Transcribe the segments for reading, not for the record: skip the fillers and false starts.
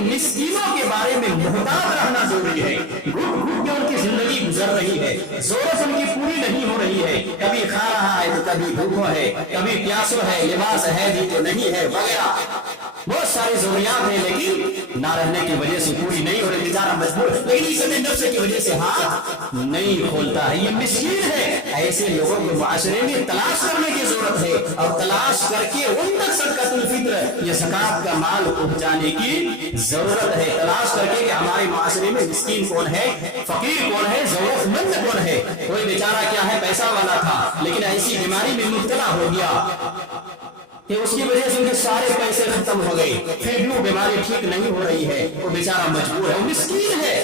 لیکن مسکینوں کے بارے میں محتاط رہنا ضروری ہے. گھٹ گھٹ کے ان کی زندگی گزر رہی ہے, ضرورت ان کی پوری نہیں ہو رہی ہے, کبھی کھا رہا ہے تو کبھی بھوکو ہے, کبھی پیاسو ہے, لباس ہے بھی تو نہیں ہے وغیرہ. بہت ساری ضروریات ہیں لیکن نہ رہنے کی وجہ سے پوری نہیں ہو رہی, بیچارہ مجبور, لیکن عزت نفس کی وجہ سے ہاتھ نہیں کھولتا ہے. یہ مسکین ہے. ایسے لوگوں کو معاشرے میں تلاش کرنے کی ضرورت ہے اور تلاش کر کے ان تک صدقۃ الفطر یہ زکوٰۃ کا مال پہنچانے کی ضرورت ہے. تلاش کر کے کہ ہمارے معاشرے میں مسکین کون ہے, فقیر کون ہے, ضرورت مند کون ہے. کوئی بیچارہ کیا ہے پیسہ والا تھا لیکن ایسی بیماری میں مبتلا ہو گیا کہ اس کی وجہ سے ان کے سارے پیسے ختم ہو گئے, پھر بھی وہ بیماری ٹھیک نہیں ہو رہی ہے, وہ بیچارہ مجبور ہے, وہ مسکین ہے,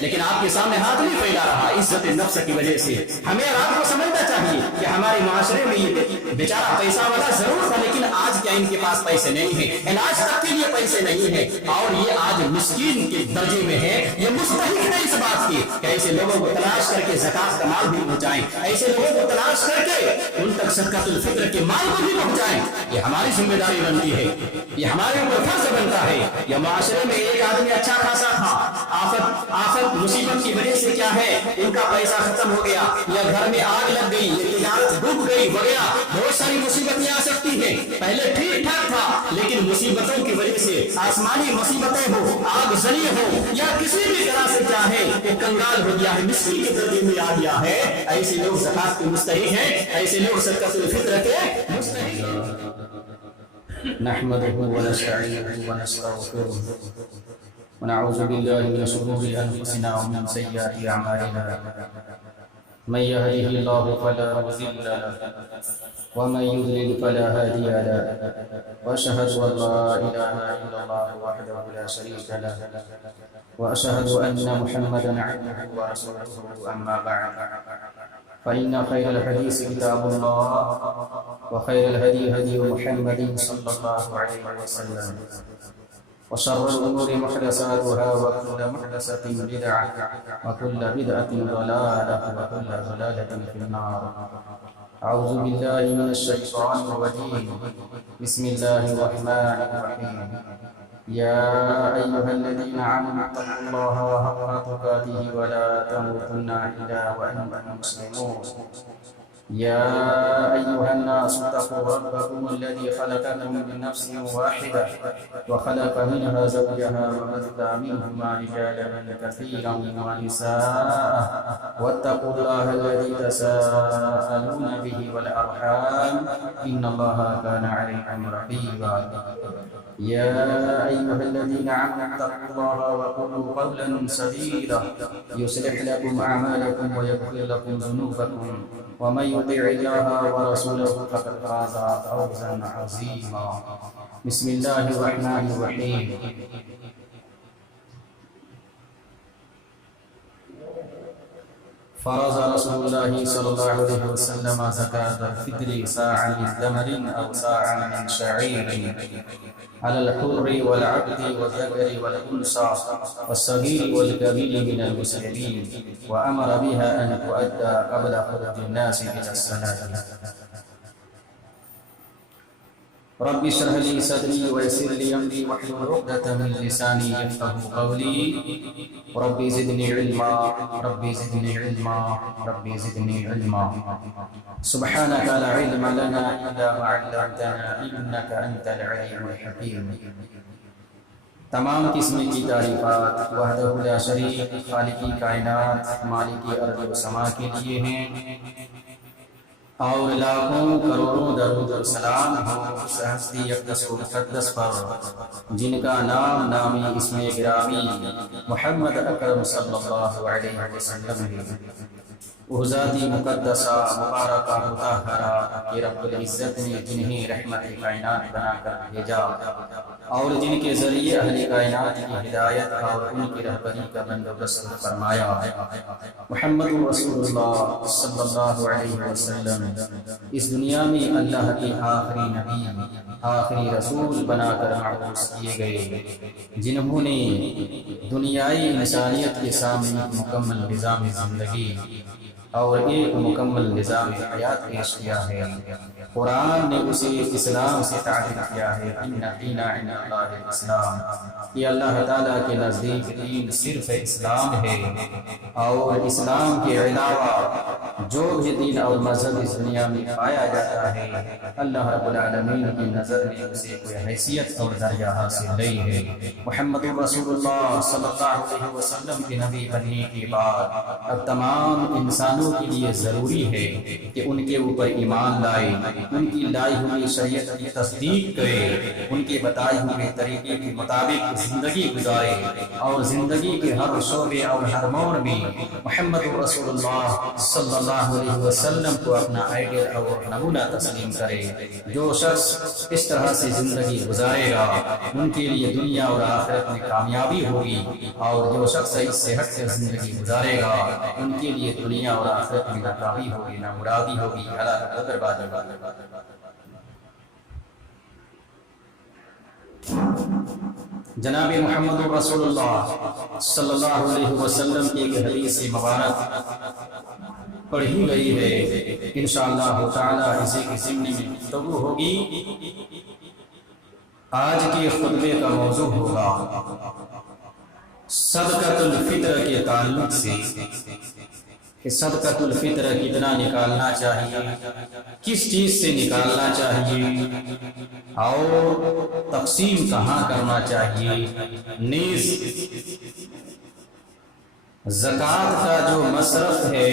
لیکن آپ کے سامنے ہاتھ نہیں پھیلا رہا عزت نفس کی وجہ سے. ہمیں اور آپ کو سمجھنا چاہیے کہ ہمارے معاشرے میں یہ بیچارہ پیسہ والا ضرور تھا لیکن آج کیا ان کے پاس پیسے نہیں ہیں, علاج تک کے لیے پیسے نہیں ہیں, اور یہ آج مسکین کے درجے میں ہے. یہ مستحق ہے اس بات کی کہ ایسے لوگوں کو تلاش کر کے زکوٰۃ کا مال بھی پہنچائیں, ایسے لوگوں کو تلاش کر کے ان تک صدقۃ الفطر کے مال کو بھی پہنچائیں. یہ ہماری ذمہ داری بنتی ہے, یہ ہمارے اوپر فرض بنتا ہے. یا معاشرے میں ایک آدمی اچھا خاصا تھا, آفت مصیبت کی وجہ سے کیا ہے ان کا پیسہ ختم ہو گیا, یا گھر میں آگ لگ گئی, یا تجارت ڈوب گئی وغیرہ, بہت ساری مصیبتیں آ سکتی ہیں. پہلے ٹھیک ٹھاک تھا لیکن مصیبتوں کی وجہ سے, آسمانی مصیبتیں ہو, آگ زنی ہو, یا کسی بھی طرح سے چاہے کہ کنگال ہو گیا ہے, مسکین کے درجے میں آ گیا ہے, ایسے لوگ زکوٰۃ کے مستحق ہیں, ایسے لوگ صدقۃ الفطر کے مستحق ہیں. نحمده ونستعينه ونستغفره ونعوذ بالله من شرور أنفسنا ومن سيئات أعمالنا, من يهده الله فلا مضل له ومن يضلل فلا هادي له, وأشهد أن لا إله إلا الله وحده لا شريك له, وأشهد أن محمدا عبده ورسوله. أما بعد, فإن خير الحديث كتاب الله, وخير الهدي هدي محمد صلى الله عليه وسلم, وشر الأمور محدثاتها, وكل محدثة بدعة, وكل بدعة ضلالة, وكل ضلالة في النار. أعوذ بالله من الشيطان الرجيم. بسم الله الرحمن الرحيم. يا أيها الذين آمنوا اتقوا الله حق تقاته ولا تموتن إلا وأنتم مسلمون. يا أيها الناس اتقوا ربكم الذي خلقكم من نفس واحدة وخلق منها زوجها وبث منهما رجالا كثيرا ونساء, واتقوا الله الذي تساءلون به والأرحام, إن الله كان عليكم رقيبا. يا أيها الذين آمنوا اتقوا الله وقولوا قولا سديدا يصلح لكم أعمالكم ويغفر لكم ذنوبكم, ومن يطع الله ورسوله فقد فاز فوزا عظيما. بسم الله الرحمن الرحيم. فرض رسول الله صلى الله عليه وسلم زكاة الفطر ساعا من تمر أو ساعا من شعير على الحر والعبد والذكر والأنثى والصغير والكبير من المسلمين, وأمر بها أن تؤدى قبل خروج الناس إلى الصلاة. رب اشرح لي صدري ويسر لي أمري واحلل عقدة من لساني يفقهوا قولي. رب زدني علما, رب زدني علما, رب زدني علما. سبحانك لا علم لنا إلا ما علمتنا إنك أنت العليم الحكيم. تمام قسم کی تعریفات وحدہ لا شریک خالق کائنات مالک ارض و سما کے لیے ہیں, اور لاکھوں کروڑوں درود و سلام ہو اس ہستی اقدس و مقدس پر جن کا نام نامی اسم گرامی محمد اکرم صلی اللہ علیہ وسلم ہے. وہ ذاتی مقدسہ مبارکہ مطہرہ کہ رب العزت نے جنہیں رحمت کائنات بنا کر بھیجا, اور جن کے ذریعے اہل کائنات کی ہدایت اور ان کی رہبری کا بندوبست فرمایا. محمد رسول اللہ صلی اللہ علیہ وسلم اس دنیا میں اللہ کے آخری نبی, آخری رسول بنا کر مبعوث کیے گئے, جنہوں نے دنیائی انسانیت کے سامنے مکمل نظام زندگی اور ایک مکمل نظام حیات پیش کیا ہے۔ قرآن نے اسے اسلام سے تعبیر کیا ہے، ان دین عند اللہ الاسلام، یہ اللہ تعالیٰ کے نزدیک دین صرف اسلام ہے، اور اسلام کے علاوہ جو بھی دین اور مذہب اس دنیا میں پایا جاتا ہے اللہ رب العالمین کی نظر میں اسے کوئی حیثیت اور درجہ حاصل نہیں ہے۔ محمد رسول اللہ صلی اللہ علیہ وسلم کے نبی بننے کے بعد اب تمام انسانوں کے لیے ضروری ہے کہ ان کے اوپر ایمان لائے، ان کی لائی ہوئی شریعت کی تصدیق کرے، ان کے بتائے ہوئے طریقے کے مطابق زندگی گزارے، اور زندگی کے ہر شعبے اور ہر موڑ میں محمد رسول اللہ صلی اللہ علیہ وسلم کو اپنا آئیڈیل اور نمونہ تسلیم کرے۔ جو شخص اس طرح سے زندگی گزارے گا ان کے لیے دنیا اور آخرت میں کامیابی ہوگی، اور جو شخص اس سے ہٹ کر زندگی گزارے گا ان کے لیے دنیا اور آخرت میں ناکامی ہوگی، نامرادی ہوگی، ہلاکت اور بربادی ہوگی۔ جناب محمد رسول اللہ صلی اللہ علیہ وسلم کی ایک حدیث مبارک پڑھی گئی ہے، انشاءاللہ تعالی اسی کے ضمن میں گفتگو ہوگی۔ آج کے خطبے کا موضوع ہوگا صدقۃ الفطر کے تعلق سے، کہ صدقۃ الفطر کتنا نکالنا چاہیے، کس چیز سے نکالنا چاہیے، اور تقسیم کہاں کرنا چاہیے، نیز زکوٰۃ کا جو مصرف ہے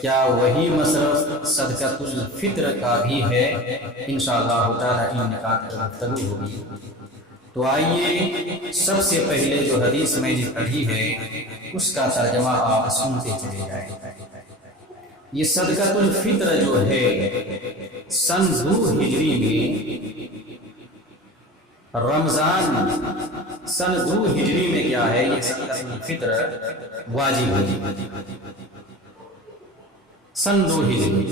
کیا وہی مصرف صدقۃ الفطر کا بھی ہے، انشاءاللہ تعالی ان نکات پر گفتگو ہوگی۔ تو آئیے سب سے پہلے جو حدیث میں نے پڑھی ہے اس کا ترجمہ آپ سنتے چلے جائیں۔ یہ صدقۃ الفطر جو ہے سن 2 ہجری میں رمضان سن 2 ہجری میں کیا ہے یہ صدقۃ الفطر واجب ہوئی، سن 2 ہجری۔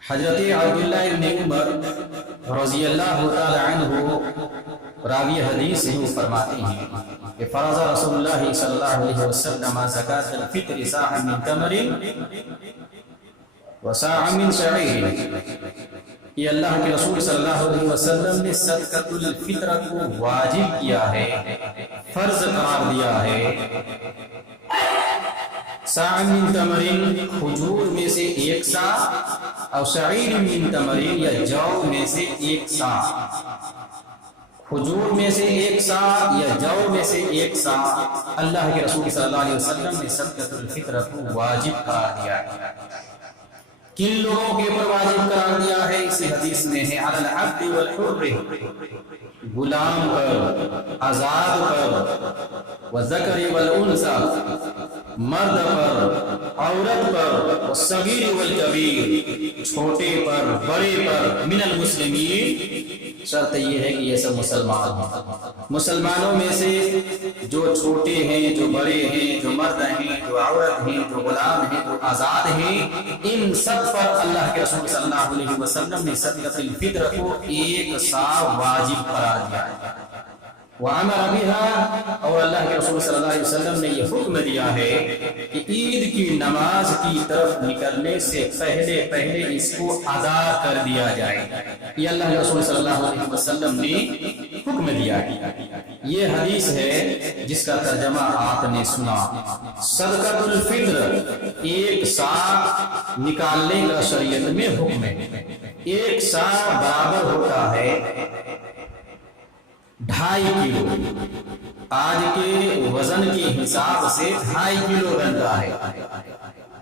حضرت عبداللہ ابن عمر رضی اللہ تعالی عنہ راوی حدیث ہی فرماتے ہیں کہ فرض رسول اللہ صلی اللہ علیہ وسلم زکاۃ الفطر صاع من تمر وصاع من شعیر، یہ اللہ کے رسول صلی اللہ علیہ وسلم نے صدقۃ الفطر کو واجب کیا ہے، فرض قرار دیا ہے۔ صاع من تمر کھجور میں سے 1 صاع، اور شعیر من تمر یا جو میں سے 1 صاع، کھجور میں سے 1 صاع یا جو میں سے 1 صاع اللہ کے رسول صلی اللہ علیہ وسلم نے صدقۃ الفطر کو واجب قرار دیا ہے۔ کن لوگوں کے اوپر واجب قرار دیا ہے اس حدیث میں ہے علی العبد والحر، غلام پر، آزاد پر، والذکر والانثى، مرد پر، عورت پر، والصغیر والکبیر، چھوٹے پر، بڑے پر، من المسلمین، شرط یہ ہے کہ یہ سب مسلمان ہیں۔ مسلمانوں میں سے جو چھوٹے ہیں، جو بڑے ہیں، جو مرد ہیں، جو عورت ہیں، جو غلام ہیں، جو آزاد ہیں، ان سب پر اللہ کے رسول صلی اللہ علیہ وسلم نے صدقۃ الفطر کو 1 صاع واجب قرار دیا ہے۔ وَعَمَرَ بِهَا، اور اللہ کے رسول صلی اللہ علیہ وسلم نے یہ حکم دیا ہے کہ عید کی نماز کی طرف نکلنے سے پہلے اس کو ادا کر دیا جائے، یہ اللہ کے رسول صلی اللہ علیہ وسلم نے حکم دیا ہے۔ یہ حدیث ہے جس کا ترجمہ آپ نے سنا۔ صدقۃ الفطر 1 صاع نکالنے کا شریعت میں حکم ہے۔ 1 صاع برابر ہوتا ہے 2.5 کلو، آج کے وزن کے حساب سے 2.5 کلو بنتا ہے۔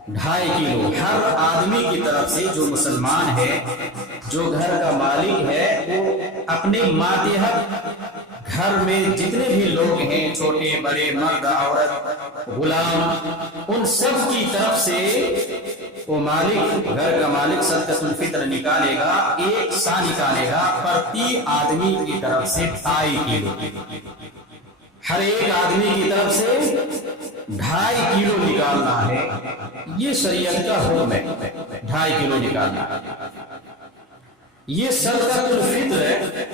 2.5 کلو ہر آدمی کی طرف سے جو مسلمان ہے، جو گھر کا مالک ہے، وہ اپنے ماتحت گھر میں جتنے بھی لوگ ہیں، چھوٹے بڑے، مرد عورت، غلام، ان سب کی طرف سے وہ مالک، گھر کا مالک صدقۃ الفطر نکالے گا، 1 صاع نکالے گا، پرتی آدمی کی طرف سے 2.5 کلو، ہر ایک آدمی کی طرف سے 2.5 کلو نکالنا ہے۔ یہ شریعت کا حکم ہے، 2.5 کلو نکالنا۔ یہ صدقۃ الفطر ہے،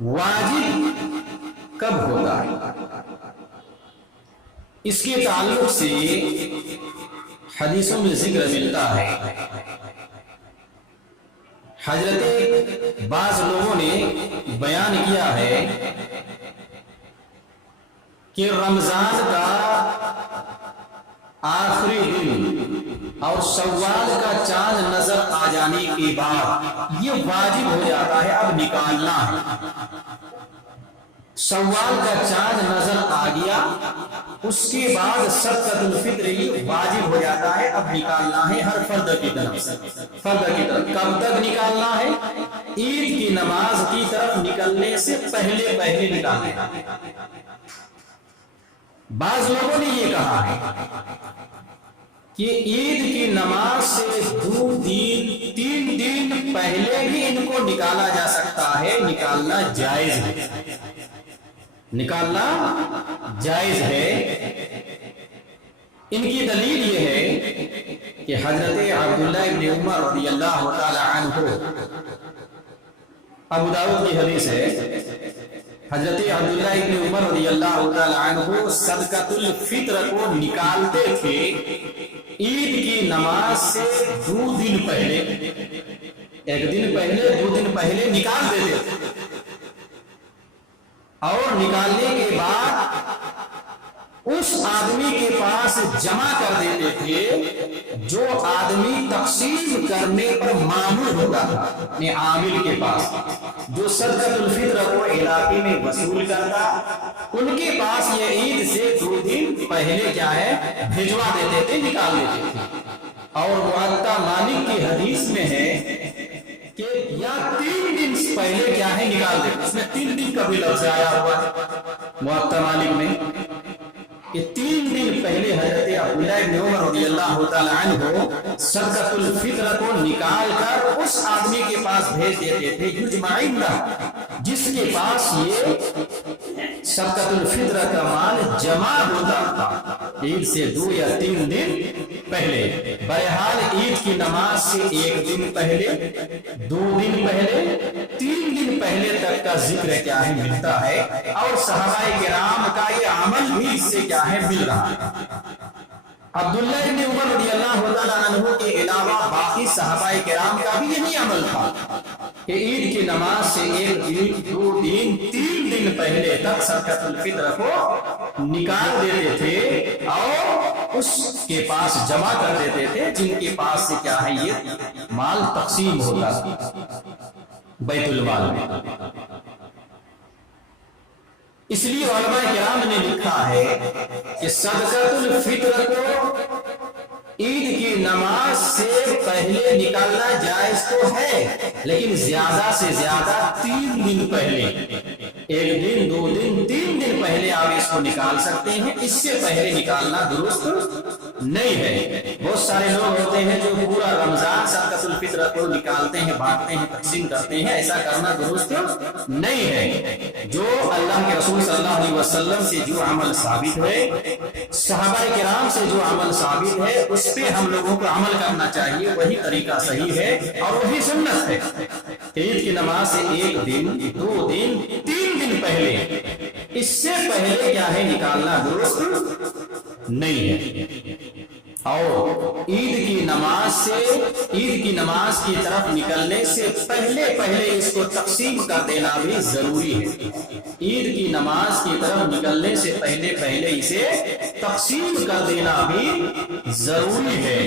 واجب کب ہوتا ہے؟ اس کے تعلق سے حدیثوں میں ذکر ملتا ہے. حضرت بعض لوگوں نے بیان کیا ہے کہ رمضان کا آخری دن اور شوال کا چاند نظر آ جانے کے بعد یہ واجب ہو جاتا ہے اب نکالنا ہے. شوال کا چاند نظر آ گیا اس کے بعد صدقۃ الفطر یہ واجب ہو جاتا ہے اب نکالنا ہے ہر فرد کی طرف. فرد کی طرف کب تک نکالنا ہے؟ عید کی نماز کی طرف نکلنے سے پہلے پہلے نکالنا ہے. بعض لوگوں نے یہ کہا ہے کہ عید کی نماز سے 2-3 دن پہلے بھی ان کو نکالا جا سکتا ہے. نکالنا جائز ہے. نکالنا جائز ہے. ان کی دلیل یہ ہے کہ حضرت عبداللہ ابن عمر رضی اللہ تعالی عنہ، ابو داؤد کی حدیث ہے، حضرت عبداللہ ابن عمر رضی اللہ تعالی عنہ صدقۃ الفطر کو نکالتے تھے عید کی نماز سے 2 دن پہلے. 1 دن پہلے 2 دن پہلے نکال دیتے تھے اور نکالنے کے بعد اس آدمی کے پاس جمع کر دیتے تھے جو آدمی تقسیم کرنے پر معمول ہوتا تھا. اپنے عامل کے پاس جو صدقۃ الفطر کو علاقے میں وصول کرتا ان کے پاس یہ عید سے 2 دن پہلے کیا ہے بھیجوا دیتے تھے، نکال دیتے تھے. اور موطا مالک کی حدیث میں ہے کہ یا 3 دن پہلے کیا ہے نکال دیتے. اس میں 3 دن کا بھی لفظ آیا ہوا ہے موطا مالک میں کہ 3 دن پہلے حضرت عبداللہ ابن عمر رضی اللہ تعالی عنہ صدقۃ الفطر کو نکال کر اس آدمی کے پاس بھیج دیتے تھے یجمعین جس کے پاس یہ صدقۃ الفطر کا مال جمع ہوتا تھا عید سے 2 یا 3 دن پہلے. بہرحال عید کی نماز سے 1 دن پہلے، 2 دن پہلے، 3 دن پہلے تک کا ذکر کیا ہے ملتا ہے. اور صحابہ کرام کا یہ عمل بھی اس سے کیا ہے مل رہا ہے. عبداللہ ابن عمر رضی اللہ تعالیٰ عنہ کے علاوہ باقی صحابہ کرام کا بھی یہی عمل تھا کہ عید کی نماز سے 1 دن، 2 دن، 3 دن پہلے تک صدقۃ الفطر کو نکال دیتے تھے اور اس کے پاس جمع کر دیتے تھے جن کے پاس سے کیا ہے یہ مال تقسیم ہوتا تھا بیت المال میں. اس لیے علماء کرام نے لکھا ہے کہ صدقۃ الفطر کو عید کی نماز سے پہلے نکالنا جائز تو ہے لیکن زیادہ سے زیادہ 3 دن پہلے، 1 دن، 2 دن، 3 دن پہلے آپ اس کو نکال سکتے ہیں. اس سے پہلے نکالنا درست نہیں ہے. بہت سارے لوگ ہوتے ہیں جو پورا رمضان صدقۃ الفطر کو نکالتے ہیں، بانٹتے ہیں، تقسیم کرتے ہیں. ایسا کرنا درست نہیں ہے. جو اللہ کے رسول صلی اللہ علیہ وسلم سے جو عمل ثابت ہے، صحابہ کرام سے جو عمل ثابت ہے، اس پہ ہم لوگوں کو عمل کرنا چاہیے. وہی طریقہ صحیح ہے اور وہی سنت ہے. عید کی نماز سے 1 دن، 2 دن، 3 دن پہلے، اس سے پہلے کیا ہے نکالنا درست نہیں ہے. اور عید کی نماز کی طرف نکلنے سے پہلے پہلے اس کو تقسیم کر دینا بھی ضروری ہے. عید کی نماز کی طرف نکلنے سے پہلے پہلے اسے تقسیم کر دینا بھی ضروری ہے.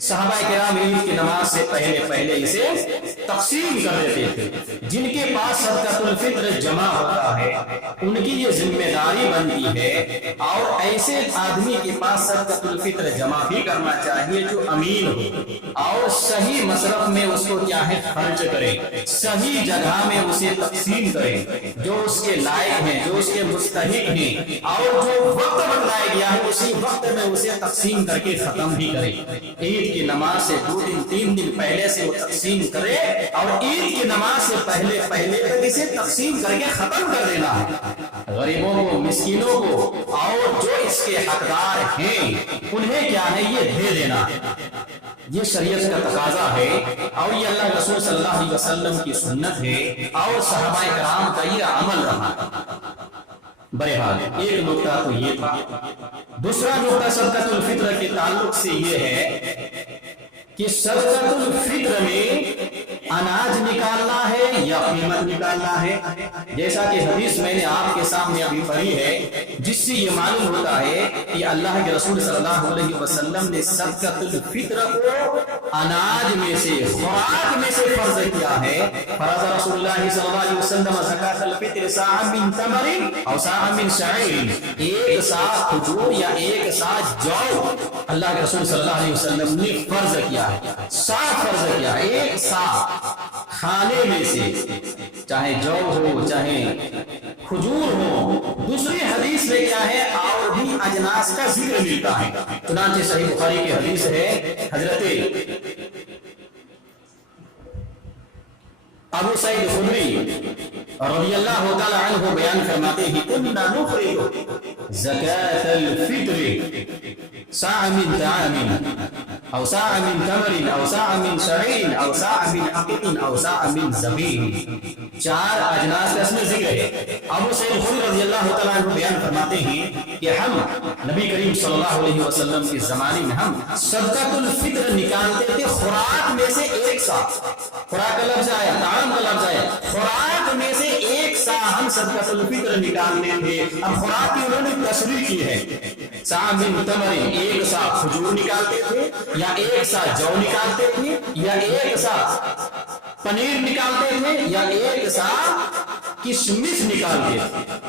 صحابہ کرام عید کی نماز سے پہلے پہلے اسے تقسیم کر دیتے تھے. جن کے پاس صدقۃ الفطر جمع ہوتا ہے ان کی یہ ذمہ داری بنتی ہے اور ایسے آدمی کے پاس صدقۃ الفطر جمع بھی کرنا چاہیے جو امین ہو اور صحیح مصرف میں اس کو کیا ہے خرچ کرے، صحیح جگہ میں اسے تقسیم کرے، جو اس کے لائق ہیں، جو اس کے مستحق ہیں، اور جو وقت بتلایا گیا ہے اسی وقت میں اسے تقسیم کر کے ختم بھی کرے. عید کی نماز سے 2 دن 3 دن پہلے سے وہ تقسیم کرے اور عید کی نماز سے پہلے تک اسے تقسیم کر کے ختم کر دینا ہے. غریبوں کو، مسکینوں کو اور جو اس کے حقدار ہیں انہیں کیا ہے یہ دے دینا. یہ شریعت کا تقاضا ہے اور یہ اللہ رسول صلی اللہ علیہ وسلم کی سنت ہے اور صحابہ کرام کا یہ عمل رہا. बहरहाल एक नुक्ता तो ये था। दूसरा नुक्ता सदकातुल फित्र के ताल्लुक से ये है कि सदकातुल फित्र में अनाज निकालना है या कीमत निकालना है। जैसा कि हदीस मैंने आपके सामने अभी पढ़ी है, जिससे ये मालूम होता है कि अल्लाह के रसूल सल्लल्लाहु अलैहि वसल्लम ने सदकातुल फित्र को अनाज में से, खुराक में से फर्ज किया है। फरज़ रसूलुल्लाह सल्लल्लाहु अलैहि वसल्लम ज़कातुल फित्र साअ मिन तमरिन और साअ मिन शईन, एक सा खजूर या एक सा जौ अल्लाह के रसूल सल्लल्लाहु अलैहि वसल्लम ने फर्ज किया है। सा फर्ज किया, एक सा खाने में से, चाहे जौ हो चाहे खजूर हो। दूसरी हदीस में क्या है, और भी अजनास का जिक्र मिलता है। चुनांचे सही बुखारी की हदीस है, हजरत अबू सईद खुदरी रज़ियल्लाहु ताला अन्हु बयान फरमाते हैं, कुन्ना नुखरिजु ज़कातल फित्र साअ मिन ताअमिन औ साअ मिन तमरिन औ साअ मिन शईन औ साअ मिन अक़ीक़िन औ साअ मिन ज़बीब। चार अजनास का इसमें जिक्र है। अबू सईद खुदरी रज़ियल्लाहु ताला अन्हु बयान फरमाते हैं कि हम नबी करीम सल्लल्लाहु अलैहि वसल्लम के ज़माने में हम सदकातुल फित्र निकालते थे खुराक में से एक सा। खुराक का लफ्ज़ आया, ताम का लफ्ज़ आया, खुराक में से एक सा हम सदकातुल फित्र निकालते थे। अब खुराक की उन्होंने तशरीह की है, साअ मिन तमरिन, एक सा खजूर निकालते थे या एक सा जौ निकालते थे या एक सा पनीर निकालते थे या एक सा किशमिश निकालते थे।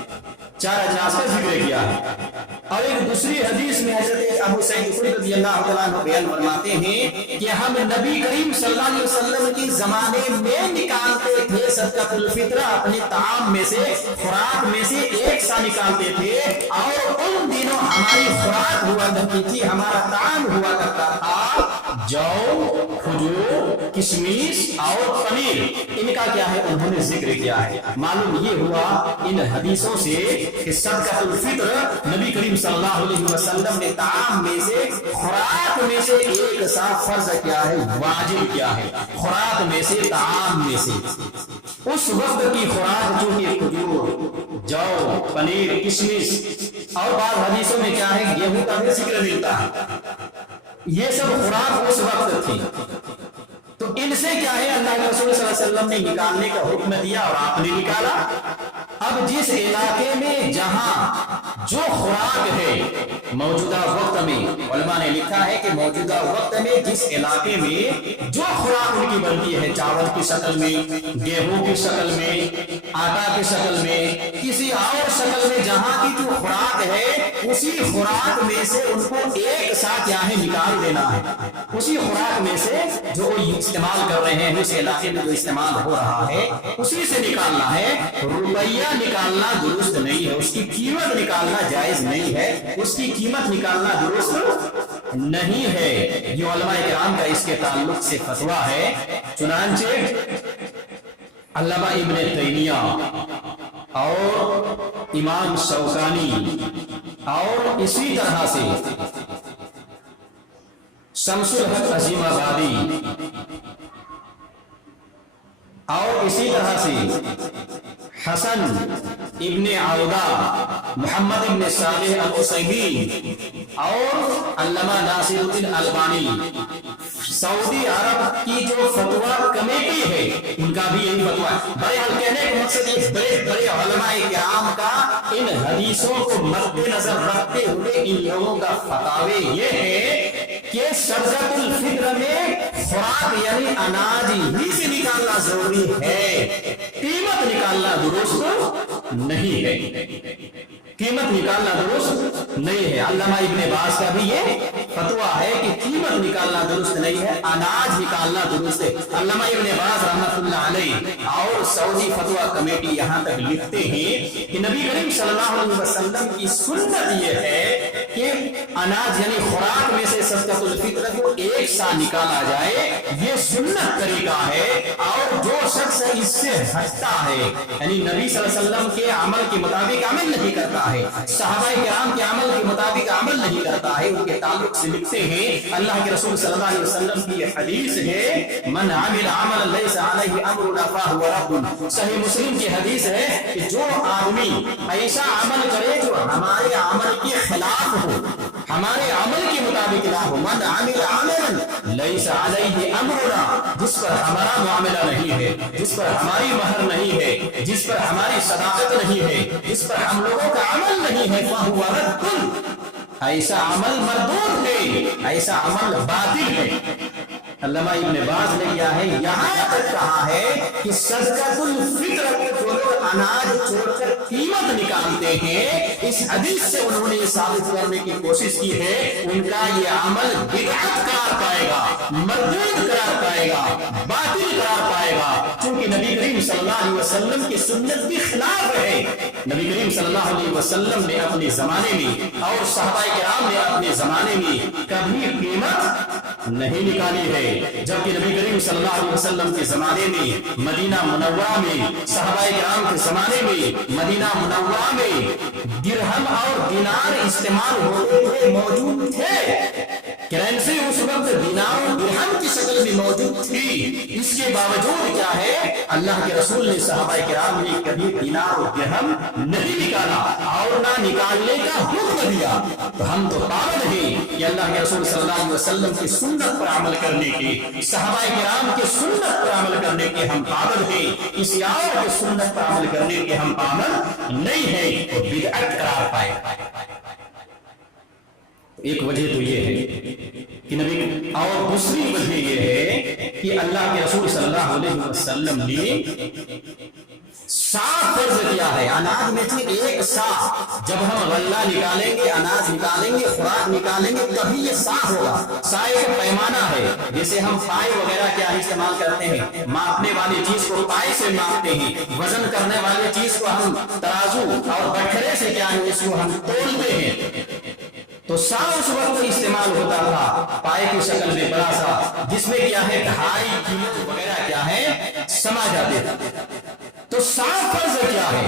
चार अजनास का जिक्र किया है। और एक दूसरी हदीस में हजरत अबू सईद खुदरी रज़ियल्लाहु ताला अन्हु बयान फरमाते हैं कि हम नबी करीम सल्लल्लाहु अलैहि वसल्लम के जमाने में निकालते थे सदकातुल फित्र, अपने ताम में से, खुराक में से एक सा निकालते थे। और उन दिनों हमारी खुराक हुआ करती थी, हमारा ताम हुआ करता था जौ, खजूर, किशमिश और पनीर। इनका क्या है, उन्होंने जिक्र किया है। मालूम ये हुआ इन हदीसों से कि सदकातुल फित्र नबी करीम सल्लल्लाहु अलैहि वसल्लम ने ताम में से, खुराक में से एक सा फर्ज किया है, वाजिब किया है। खुराक में से, ताम में से। उस वक्त की खुराक जो कि खजूर, जौ, पनीर, किशमिश और बाद हदीसों में क्या है, गेहूं का भी जिक्र मिलता है। ये सब खुराक उस वक्त थी। तो इनसे क्या है, अल्लाह के रसूल सल्लल्लाहु अलैहि वसल्लम ने निकालने का हुक्म दिया और आपने निकाला। अब जिस इलाके में जहां जो खुराक है मौजूदा वक्त में, उलमा ने लिखा है कि मौजूदा वक्त में जिस इलाके में जो खुराक उनकी बनती है, चावल की शक्ल में, गेहूं की शक्ल में, आटा की शक्ल में, किसी और शक्ल में, जहां की जो खुराक है उसी खुराक में से उनको एक साथ यहाँ निकाल देना है। उसी खुराक में से जो इस्तेमाल कर रहे हैं, उस इलाके में जो इस्तेमाल हो रहा है उसी से निकालना है। रुपया निकालना दुरुस्त नहीं है, उसकी कीमत निकालना जायज नहीं है, उसकी कीमत निकालना दुरुस्त नहीं है। ये उलमा किराम का इसके ताल्लुक से फतवा है। चुनांचे अल्लामा इब्न तैमिया और इमाम शौकानी और इसी तरह से शमसुल हक अजीमाबादी और इसी तरह से हसन इब्ने औदा, मोहम्मद इब्ने सालेह अल उसैमीन और अल्लामा नासिरुद्दीन अलबानी, सऊदी अरब की जो फतवा कमेटी है उनका भी यही फतवा है। बहरहाल कहने का मकसद इस बड़े बड़े उलमाए किराम का इन हदीसों को मद्देनजर रखते हुए इन लोगों का फतावे ये है कि सदकातुल फित्र में खुराक यानी अनाज ही से निकालना जरूरी है, कीमत निकालना दुरुस्त नहीं है। कीमत निकालना दुरुस्त नहीं है। अल्लामा इब्ने बाज का भी ये फतवा है कि कीमत निकालना दुरुस्त नहीं है, अनाज निकालना दुरुस्त है। अल्लामा इब्ने बाज रहमतुल्लाह अलैह और सऊदी फतवा कमेटी यहाँ तक लिखते हैं कि नबी करीम सल्लल्लाहु अलैहि वसल्लम की सुन्नत ये है कि अनाज यानी खुराक में से सदकातुल फित्र को एक सा निकाला जाए, ये सुन्नत तरीका है। और जो शख्स اس से हटता है, यानी नबी सल्लल्लाहु अलैहि वसल्लम के अमल के मुताबिक अमल नहीं करता है, सहाबाए किराम के अमल के मुताबिक अमल नहीं करता है, उनके ताल्लुक से लिखते हैं अल्लाह के रसूल सल्लल्लाहु अलैहि वसल्लम की ये हदीस है, मन आमिल अमलन लैसा अलैहि अमरुना फहुव रद्दुन। सही मुस्लिम की हदीस है कि जो आदमी ऐसा अमल करे जो हमारे अमल के खिलाफ हो, हमारे अमल के मुताबिक ना हो, मन आमिल अमलन लैसा अलैहि अमरुना, जिस पर हमारा मामला नहीं है, जिस पर हमारी महर नहीं है, जिस पर हमारी सदाकत नहीं है, जिस पर हम लोगों का अमल नहीं है, फहुव रद्दुन, ऐसा अमल मरदूद है, ऐसा अमल बातिल है। अल्लामा इब्न बाज ने किया है, यहाँ तक कहा है कि सदकातुल फित्र को जो लोग अनाज छोड़कर कीमत निकालते हैं, इस हदीस से उन्होंने ये साबित करने की कोशिश की है उनका ये अमल बिदअत करार पाएगा, मरदूद करार पाएगा, बातिल करार पाएगा, क्योंकि नबी करीम सल्लल्लाहु अलैहि वसल्लम की सुन्नत के खिलाफ है। नबी करीम सल्लल्लाहु अलैहि वसल्लम ने अपने जमाने में और सहाबाए किराम ने अपने जमाने में कभी कीमत नहीं निकाली है, जबकि नबी करीम सल्लल्लाहु अलैहि वसल्लम के जमाने में मदीना मुनव्वरा में, सहाबाए किराम के जमाने में मदीना मुनव्वरा में दिरहम और दिनार इस्तेमाल होते हुए मौजूद थे। करेंसी उस वक्त दिनार और दिरहम की शक्ल में मौजूद थी, इसके बावजूद क्या है अल्लाह के रसूल ने सहाबाए किराम ने कभी दिनार और दिरहम नहीं निकाला और ना निकालने का हुक्म दिया। तो हम तो पाबंद हैं कि अल्लाह के रसूल सल्लल्लाहु अलैहि वसल्लम की सुन्नत पर अमल करने की, सहाबाए किराम के सुन्नत पर अमल करने के हम पाबंद हैं, किसी और के सुन्नत पर अमल करने के हम पाबंद नहीं है, तो बिदअत करार पाए। एक वजह तो ये है कि नबी, और दूसरी वजह ये है कि अल्लाह के रसूल सल्लल्लाहु अलैहि वसल्लम ने साफ फर्ज किया है, अनाज में से एक साफ, जब हम गल्ला निकालेंगे, अनाज निकालेंगे, खुराक निकालेंगे, तभी ये साफ होगा। सा एक पैमाना है, जैसे हम पाए वगैरह क्या इस्तेमाल करते हैं, मापने वाली चीज को पाए से मापते हैं, वजन करने वाली चीज को हम तराजू और बटखरे से क्या है इसको हम तोलते हैं। तो सा उस वक्त इस्तेमाल होता था पाए की शक्ल में बड़ा सा, जिसमें क्या है 2.5 किलो वगैरह क्या है समा जाते थे। तो साफ फर्ज क्या है,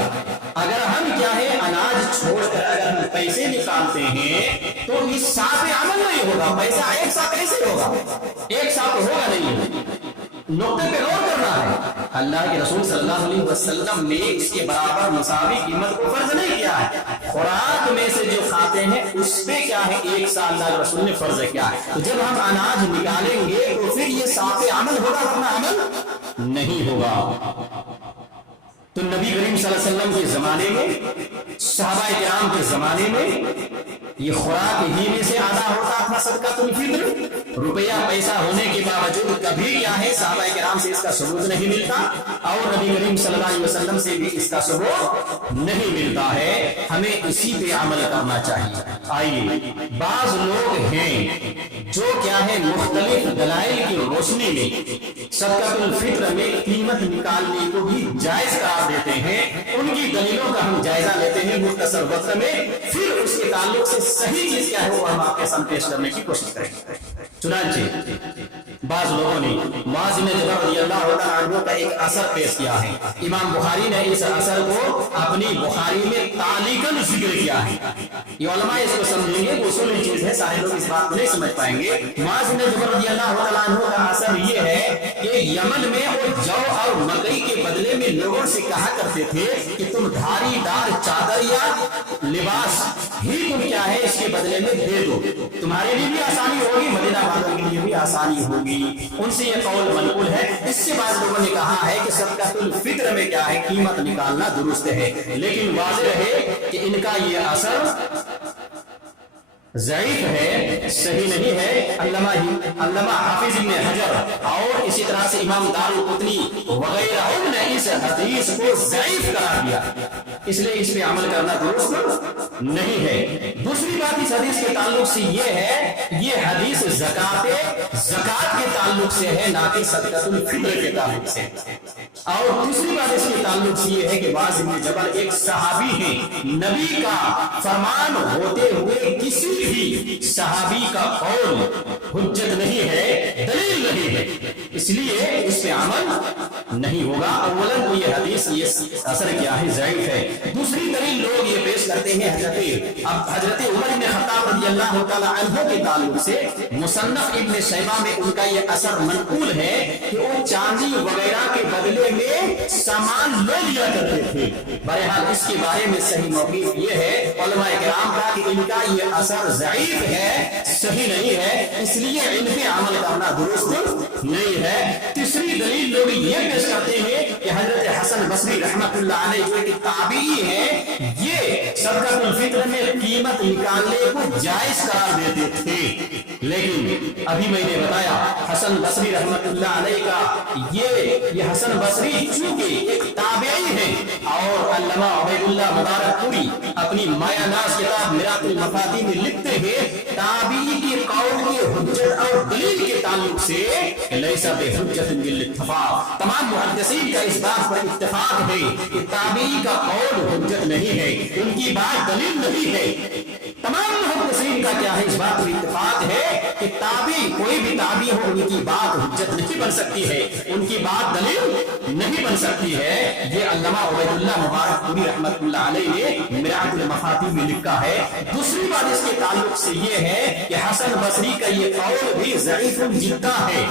अगर हम क्या है अनाज छोड़कर अगर हम पैसे निकालते हैं तो इस सा पे अमल नहीं होगा, पैसा एक सा कैसे होगा, एक सा तो होगा नहीं। नुक्ते पे गौर करना है, अल्लाह के रसूल सल्लल्लाहु अलैहि वसल्लम ने इसके बराबर मुसावी कीमत को फर्ज नहीं किया है। खुराक में से जो खाते हैं उस पे क्या है एक सा अल्लाह के रसूल ने फर्ज किया है। तो जब हम अनाज निकालेंगे तो फिर ये सा पे अमल होगा, वरना अमल नहीं होगा। तो नबी करीम सल्लल्लाहु अलैहि वसल्लम के जमाने में, सहाबाए किराम के जमाने में ये खुराक ही में से आधा होता था सदकातुल फित्र। रुपया पैसा होने के बावजूद कभी क्या है सहाबाए किराम से इसका सबूत नहीं मिलता और नबी करीम सल्लल्लाहु अलैहि वसल्लम से भी इसका सबूत नहीं मिलता है। हमें इसी पे अमल करना चाहिए। आइए, बाज लोग हैं जो क्या है मुख्तलिफ दलाइल की रोशनी में सदकातुल फित्र में कीमत निकालने को भी जायज करार देते हैं। उनकी दलीलों का हम जायजा लेते हैं मुख्तसर वक्त में, फिर उसके ताल्लुक से सही चीज क्या है वो हम आपके सामने पेश करने की कोशिश करेंगे। चुनांचे बाज लोगों ने मुआज़ इब्न जबल रज़ियल्लाहु तआला अन्हु का एक असर पेश किया है। इमाम बुखारी ने इस असर को अपनी बुखारी में तालीकन जिक्र किया है। ये उलमा इसको समझेंगे, उसूली चीज है, सारे लोग इस बात को नहीं समझ पाएंगे। मुआज़ इब्न जबल रज़ियल्लाहु तआला अन्हु का असर ये है कि यमन में वो जौ और मकई के बदले में लोगों से कहा करते थे कि तुम धारीदार चादर या लिबास ही तुम क्या है इसके बदले में दे दो, तुम्हारे लिए भी आसानी होगी, मदीना वालों के लिए भी आसानी होगी। उनसे ये कौल मनकूल है। इसके बाद लोगों ने कहा है कि सदकातुल फित्र में क्या है कीमत निकालना दुरुस्त है, लेकिन वाज़ेह है कि इनका ये असर ज़ईफ है, सही नहीं है। अल्लामा हाफिज इब्न हजर और इसी तरह से इमाम दारुक़ुतनी वगैरह ने इस हदीस को ज़ईफ करार दिया, इसलिए इस पे अमल करना दुरुस्त नहीं है। दूसरी बात इस हदीस के ताल्लुक से ये है, ये हदीस ज़कात के ताल्लुक से है, ना कि सदकातुल फित्र के ताल्लुक से। और दूसरी बात इसके ताल्लुक से ये है कि मुआज़ इब्न जबल एक सहाबी है, नबी का फरमान होते हुए किसी भी सहाबी का कौल हुज्जत नहीं है, दलील नहीं है। इसलिए इस पे अमल नहीं होगा। अव्वलन तो ये हदीस ये असर क्या है, ज़ईफ है। दूसरी दलील लोग ये पेश करते हैं हजरत उमर इब्न खत्ताब रज़ियल्लाहु तआला अन्हु के ताल्लुक से मुसन्नफ इब्न शैबा में उनका ये असर मनकूल है कि वो चांदी वगैरह के बदले में सामान ले लिया करते थे। बहरहाल इसके बारे में सही मौक़िफ़ ये है उलमाए किराम का कि इनका ये असर ज़ईफ है, सही नहीं है, इसलिए इन पे अमल करना दुरुस्त नहीं है। तीसरी दलील लोग ये पेश करते हैं कि हजरत हसन बसरी रहमतुल्लाह अलैह जो कि ताबी है, ये सदक़तुल फित्र में कीमत निकालने को जायज करार देते थे। लेकिन अभी मैंने बताया हसन बसरी रहमतुल्लाह अलैह का ये हसन बसरी चूंकि एक ताबई है और अल्लामा उबैदुल्लाह मुबारकपुरी अपनी मायानाज़ किताब मिरातुल मफाती में लिखते हैं ताबी के कौल के हुज्जत और दलील के ताल्लुक से लैसा बिहुज्जत बिल इत्तिफाक। तमाम मुहद्दिसीन का इस बात पर इत्तिफाक है कि ताबी का कौल हुज्जत नहीं है, उनकी बात दलील नहीं है। तमाम मुहद्दिसीन का क्या है, इस बात पर इत्तिफाक है कि ताबी कोई भी ताबी हो उनकी बात हुज्जत नहीं बन सकती है, उनकी बात दलील नहीं बन सकती है। ये अल्लामा उबैदुल्लाह मुबारकपुरी रहमतुल्लाह अलैह ने मिरातुल मफाती में लिखा है। दूसरी बात इसके ताल्लुक से ये है कि हसन बसरी का ये कौल भी ज़ईफ़ुन जिद्दा है,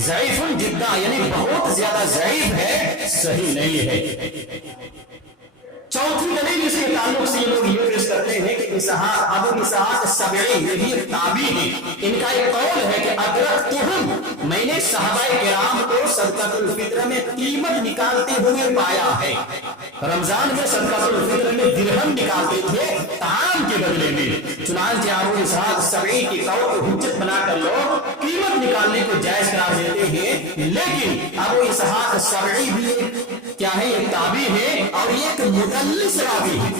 ज़ईफ़ुन जिद्दा यानी बहुत ज्यादा ज़ईफ़ है, सही नहीं है। चौथी दलील इसके ताल्लुक से ये लोग ये पेश करते हैं कि अबू इसहाक सबई ये भी एक ताबी है, इनका एक कौल है कि अदरकतुहुम मैंने सहाबाए किराम को सदक़तुल फित्र में कीमत निकालते हुए पाया है। रमजान में सदक़तुल फित्र में दिरहम निकालते थे ताम के बदले में। चुनांचे अबू इसहाक सबई की कौल को हुज्जत बनाकर लोग कीमत निकालने को जायज करार देते हैं। लेकिन अबू इसहाक सबई भी क्या है, एक ताबी है और एक मुदल्लिस रावी है।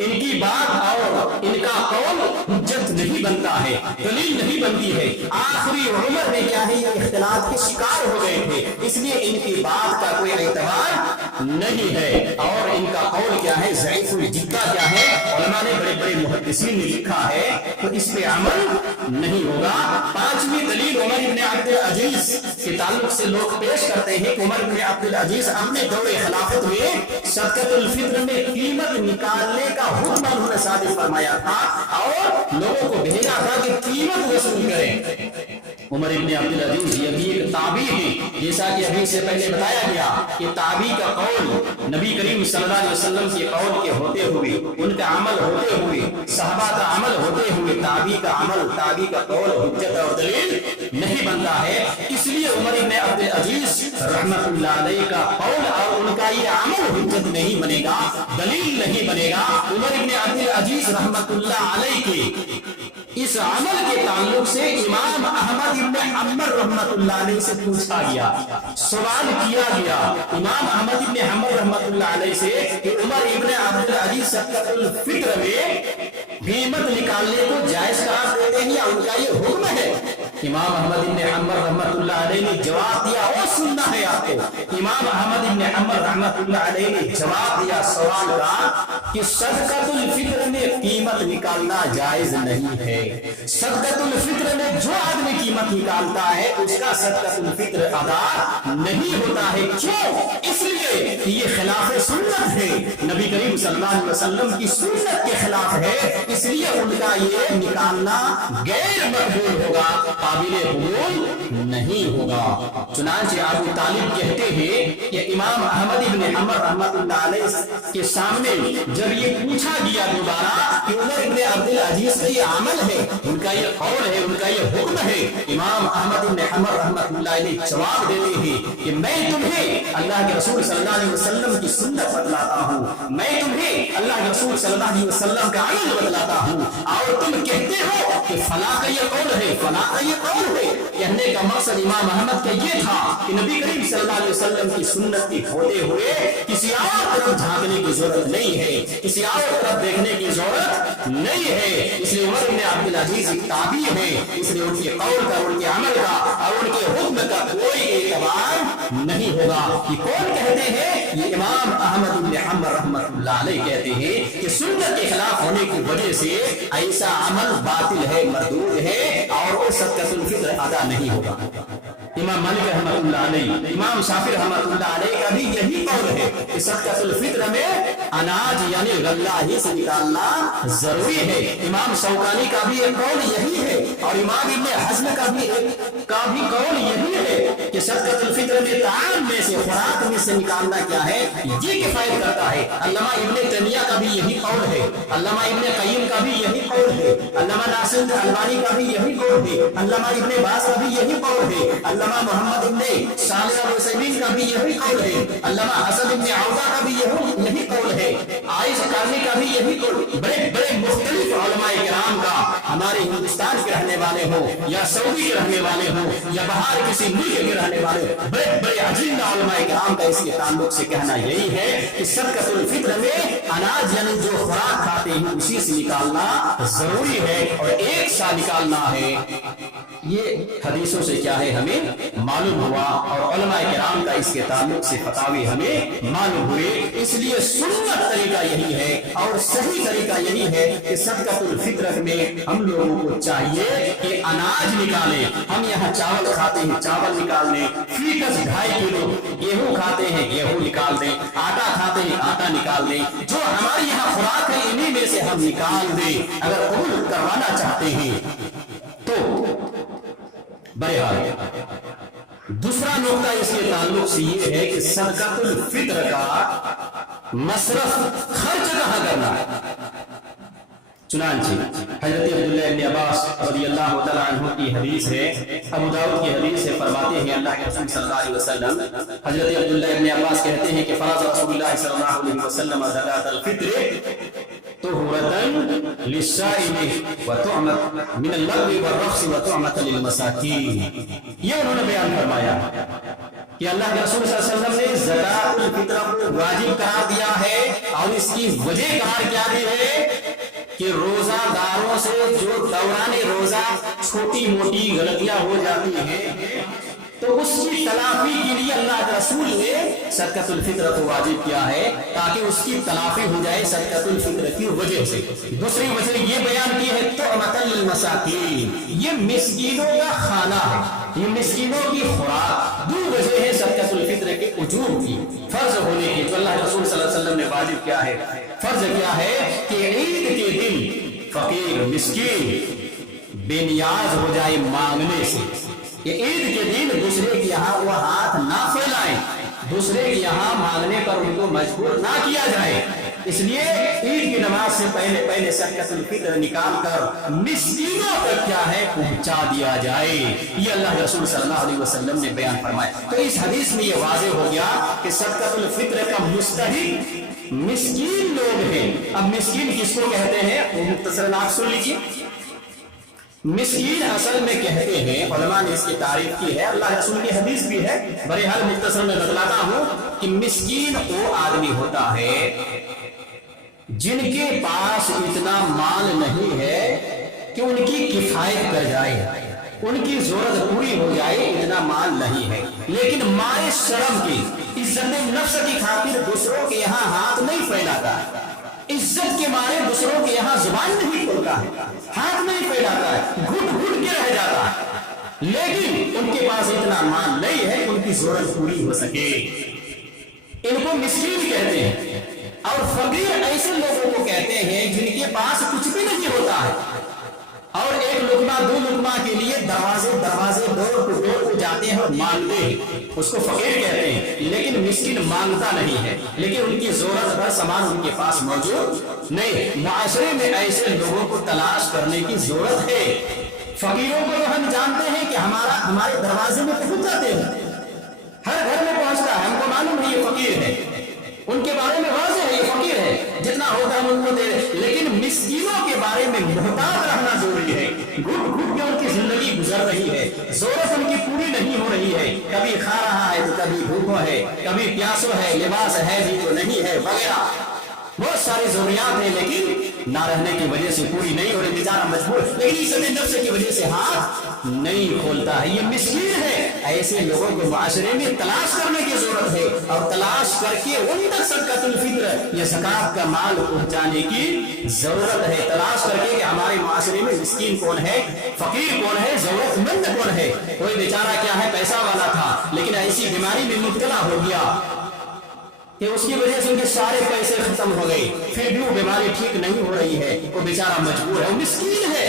इनकी बात और इनका कौल हुज्जत नहीं बनता है, दलील नहीं बनती है। आखिरी उम्र में क्या है, ये इख्तिलाफ के शिकार हो गए थे, इसलिए इनकी बात का कोई एतबार नहीं है और इनका कौल क्या है, ज़ईफ़ुल जिद्दा क्या है, उलमा ने बड़े बड़े मुहद्दिसीन ने लिखा है, तो इस पे अमल नहीं होगा। पांचवी दलील उमर इब्न अब्दुल अजीज के ताल्लुक से लोग पेश करते हैं कि उमर इब्न अब्दुल अजीज अपने दौरे खिलाफत में सदक़तुल फित्र में कीमत निकालने का हुक्म उन्होंने सादिर फरमाया था और लोगों को भेजा था कि कीमत वसूल करें। उमर इब्न अब्दुल अजीज ये भी एक ताबी है, जैसा कि अभी से पहले बताया गया कि ताबी का कौल नबी करीम सल्लल्लाहु अलैहि वसल्लम के कौल के होते हुए, उनका अमल होते हुए, सहाबा का अमल होते हुए ताबी का अमल, ताबी का कौल हुज्जत और दलील नहीं बनता है। इसलिए उमर इब्न अब्दुल अजीज रहमतुल्लाह अलैह का कौल और उनका ये अमल हुज्जत नहीं बनेगा, दलील नहीं बनेगा। उमर इब्न अब्दुल अजीज रहमतुल्लाह अलैह के इस अमल के ताल्लुक से इमाम अहमद इब्न हम्बर रहमतुल्लाह अलैह से पूछा गया, सवाल किया गया इमाम अहमद इब्न हम्बर रहमतुल्लाह अलैह से कि उमर इब्न अब्दुल अजीज सदक़तुल फित्र में कीमत निकालने को जायज करार देते हैं या उनका ये हुक्म है। इमाम अहमद इब्न हम्बर रहमतुल्लाह अलैह ने जवाब दिया, वो सुनना है आपको। इमाम अहमद इब्न हम्बर रहमतुल्लाह अलैह ने जवाब दिया सवाल का कि सदक़तुल फित्र में कीमत निकालना जायज नहीं है। सदक़तुल फित्र में जो आदमी कीमत निकालता है उसका सदक़तुल फित्र अदा नहीं होता है। क्यों? इसलिए कि ये खिलाफ सुन्नत है, नबी करीम सल्लल्लाहु अलैहि वसल्लम की सुन्नत के खिलाफ है, इसलिए उनका ये निकालना गैर मकबूल होगा, काबिल कबूल नहीं होगा। चुनांचे अबू तालिब कहते हैं कि इमाम अहमद इब्न हम्बर रहमतुल्लाह अलैह के सामने जब ये पूछा गया दोबारा कि उमर इब्न अब्दुल अजीज का ये अमल है, उनका ये कौल है, उनका ये हुक्म है, इमाम अहमद इब्न हम्बर रहमतुल्लाह अलैह जवाब देते हैं कि मैं तुम्हें अल्लाह के रसूल सल्लल्लाहु अलैहि वसल्लम की सुन्नत बतलाता हूँ, मैं तुम्हें अल्लाह के रसूल सल्लल्लाहु अलैहि वसल्लम का अमल बतलाता हूँ और तुम कहते हो कि फला का ये कौल है, फला का ये कौल है। कहने का मकसद इमाम अहमद का ये था कि नबी करीम सल्लल्लाहु अलैहि वसल्लम की सुन्नत के होते हुए किसी और तरफ झांकने की जरूरत नहीं है, किसी और तरफ देखने की जरूरत नहीं है। इसलिए उमर इब्न अब्दुल अजीज एक ताबी है, इसलिए उनके कौल का, उनके अमल का और उनके हुक्म का कोई एतबार नहीं होगा। ये कौन कहते हैं? ये इमाम अहमद इब्न हम्बर रहमतुल्लाह अलैह कहते हैं कि सुन्नत के खिलाफ होने की वजह से ऐसा अमल बातिल है, मरदूद है और वो सदक़तुल फित्र अदा नहीं होगा। इमाम मालिक रहमतुल्लाह अलैह, इमाम शाफी रहमतुल्लाह अलैह का भी यही कौल है कि सदकातुल फित्र में अनाज यानी गल्ला ही से निकालना जरूरी है। इमाम शौकानी का भी एक कौल यही है और इमाम इब्ने हज़्म का भी कौल यही है कि सदकातुल फित्र में ताम में से, खुराक में से निकालना क्या है, ये किफायत करता है। अल्लामा इब्ने तैमिया का भी यही कौल है, अल्लामा इब्ने क़य्यिम का भी यही कौल है, अल्लामा नासिर अलबानी का भी यही कौल है, अल्लामा इब्ने बास का भी यही कौल है, अल्लामा मोहम्मद इब्ने सालेह अल उसैमीन का भी यही कौल है, अल्लामा हसन इब्ने औदा का भी यही कौल है, आइश कारनी का भी यही कौल। बड़े बड़े मुख्तलिफ उलमाए किराम का, हमारे हिंदुस्तान के रहने वाले हो या सऊदी के रहने वाले हो या बाहर किसी मुल्क के रहने वाले, बड़े बड़े अजीम उलमाए किराम का इसके ताल्लुक से कहना यही है कि सदकातुल फित्र में अनाज यानी जो खुराक खाते हैं उसी से निकालना जरूरी है और एक सा निकालना है। ये हदीसों से क्या है हमें मालूम हुआ और उलमाए किराम का इसके ताल्लुक से फतावे हमें मालूम हुए। इसलिए सुन्नत तरीका यही है और सही तरीका यही है कि सदकातुल फित्र में हम लोगों को चाहिए कि अनाज निकालें। हम यहाँ चावल खाते हैं, चावल निकाल दें, फीकस 2.5 किलो गेहूं खाते हैं, गेहूं निकाल दें, आटा खाते हैं, आटा निकाल दें, जो हमारी यहाँ खुराक है इन्हीं में से हम निकाल दें। अगर कबूल करवाना चाहते हैं तो बहरहाल दूसरा नुकता इसके ताल्लुक से ये है कि सदकातुल फित्र का मसरफ खर्च कहाँ करना है। चुनांचे हजरत अब्दुल्लाह इब्न अब्बास रज़ियल्लाहु तआला अन्हु की हदीस है, अबू दाऊद की हदीस है, फरमाते हैं अल्लाह के रसूल सल्लल्लाहु अलैहि वसल्लम, हजरत अब्दुल्लाह इब्न अब्बास कहते हैं कि फराज़ रसूलुल्लाह सल्लल्लाहु अलैहि वसल्लम ज़कातुल फित्र तुहरतन लिस्साइमी व तुअमत मिन अल-लग़्वी व-रफ़्स व तुअमत लिल-मसाकीन। ये उन्होंने बयान फरमाया कि अल्लाह के रसूल सल्लल्लाहु अलैहि वसल्लम ने ज़कातुल फित्र को वाजिब करार दिया है और इसकी वजह करार क्या दी है कि रोजादारों से जो दौराने रोजा छोटी मोटी गलतियां हो जाती हैं तो उसकी तलाफी के लिए अल्लाह के रसूल ने सदकातुल फित्र को वाजिब किया है ताकि उसकी तलाफी हो जाए सदकातुल फित्र की वजह से। दूसरी वजह ये बयान की है तो मतल मसाकीन, ये मिस्कीनों का खाना है, ये मिस्कीनों की खुराक। दो वजह है सदकातुल फित्र के उजूब की, फर्ज होने की, जो अल्लाह के रसूल सल्लल्लाहु अलैहि वसल्लम ने वाजिब किया है। फर्ज क्या है कि ईद के दिन फकीर मिस्कीन बेनियाज हो जाए मांगने से। ये ईद के दिन दूसरे के यहाँ वो हाथ ना फैलाएं, दूसरे के यहाँ मांगने पर उनको मजबूर ना किया जाए। इसलिए ईद की नमाज से पहले सदकातुल फित्र निकाल कर मिस्कीनों तक क्या है पहुंचा दिया जाए। ये अल्लाह के रसूल सल्लल्लाहु अलैहि वसल्लम ने बयान फरमाया। तो इस हदीस में ये वाज़ेह हो गया कि सदकातुल फित्र का मुस्तहिक मिस्कीन लोग हैं। अब मिस्कीन किसको कहते हैं वो मुख्तसरन आप सुन लीजिए। मिस्कीन असल में कहते हैं, उलमा ने इसकी तारीफ की है, अल्लाह रसूल की हदीस भी है, बहरहाल मुख्तसर में बतलाता हूं कि मिस्कीन वो आदमी होता है जिनके पास इतना माल नहीं है कि उनकी किफायत कर जाए, उनकी जरूरत पूरी हो जाए, इतना माल नहीं है, लेकिन माए शर्म की, इज्जत नफ्स की खातिर दूसरों के यहाँ हाथ नहीं फैलाता, इज्जत के मारे दूसरों के यहाँ जुबान नहीं खोलता है, हाथ नहीं फैलाता है, घुट घुट के रह जाता है, लेकिन उनके पास इतना माल नहीं है कि उनकी जरूरत पूरी हो सके। इनको मिस्कीन कहते हैं। और फकीर ऐसे लोगों को कहते हैं जिनके पास कुछ भी नहीं होता है और एक लुकमा दो लुकमा के लिए दरवाजे डोर को जाते हैं और मांगते हैं, उसको फकीर कहते हैं। लेकिन मिस्किन मांगता नहीं है, लेकिन उनकी जरूरत भर सामान उनके पास मौजूद नहीं। माशरे में ऐसे लोगों को तलाश करने की जरूरत है। फकीरों को तो हम जानते हैं कि हमारे दरवाजे में पहुंच जाते हैं, हर घर में पहुंचता है, हमको मालूम है ये फकीर है, उनके बारे में वाज़ेह है ये फकीर है, जितना होगा हम उनको दे रहे। लेकिन मिस्कीनों के बारे में मुहताज रहना जरूरी है। घुट घुट के उनकी जिंदगी गुजर रही है, जरूरत उनकी पूरी नहीं हो रही है, कभी खा रहा है तो कभी भूखो है, कभी प्यासो है, लिबास है भी तो नहीं है, वगैरह बहुत सारी जरूरियात है, लेकिन ना रहने की वजह से पूरी नहीं हो रही, बेचारा मजबूर, लेकिन इस नफ्स की वजह से हाथ नहीं खोलता है, ये मिस्कीन है। ऐसे लोगों को माशरे में तलाश करने की जरूरत है और तलाश करके उन तक सदकातुल फित्र या ज़कात का माल पहुंचाने की जरूरत है। तलाश करके कि हमारे माशरे में मिस्कीन कौन है, फकीर कौन है, जरूरतमंद कौन है। कोई बेचारा क्या है पैसा वाला था लेकिन ऐसी बीमारी में मुब्तला हो गया कि उसकी वजह से उनके सारे पैसे खत्म हो गए, फिर भी वो बीमारी ठीक नहीं हो रही है, वो बेचारा मजबूर है, वो मिस्कीन है,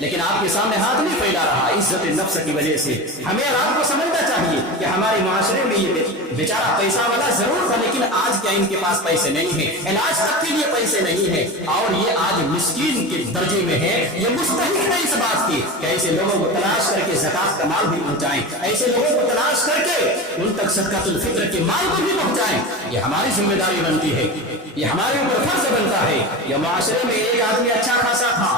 लेकिन आपके सामने हाथ नहीं फैला रहा इज्जत नफ्स की वजह से। हमें आपको समझना चाहिए कि हमारे माशरे में ये बेचारा पैसा वाला जरूर था लेकिन आज क्या इनके पास पैसे नहीं है, इलाज तक के लिए पैसे नहीं है और ये आज मिस्कीन के दर्जे में है। ये मुस्तहिक है इस बात की कि ऐसे लोगों को तलाश करके ज़कात का माल भी पहुंचाएं, ऐसे लोगों को तलाश करके उन तक सदकातुल फित्र के माल को भी पहुंचाएं। ये हमारी जिम्मेदारी बनती है, ये हमारे ऊपर फर्ज बनता है। या माशरे में एक आदमी अच्छा खासा था,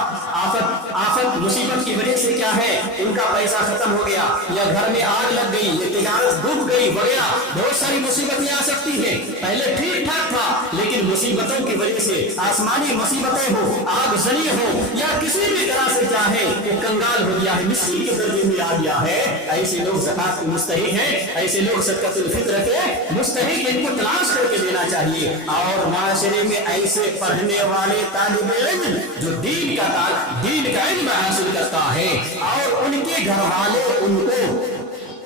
आफत मुसीबत की वजह से क्या है उनका पैसा खत्म हो गया या घर में आग लग गई या तिजारत डूब गई वगैरह बहुत सारी मुसीबतें आ सकती है। पहले ठीक ठाक था लेकिन मुसीबतों की वजह से आसमानी मुसीबतें हो, आगजनी हो या किसी भी तरह से चाहे वो कंगाल हो गया है, मिस्कीन के दर्जे में आ गया है, ऐसे लोग ज़कात के मुस्तहिक हैं, ऐसे लोग सदकातुल फित्र के मुस्तहिक, इनको तलाश करके देना चाहिए। और माशरे में ऐसे पढ़ने वाले तालिब इल्म जो दीन का इल्म हासिल करता है और उनके घर वाले उनको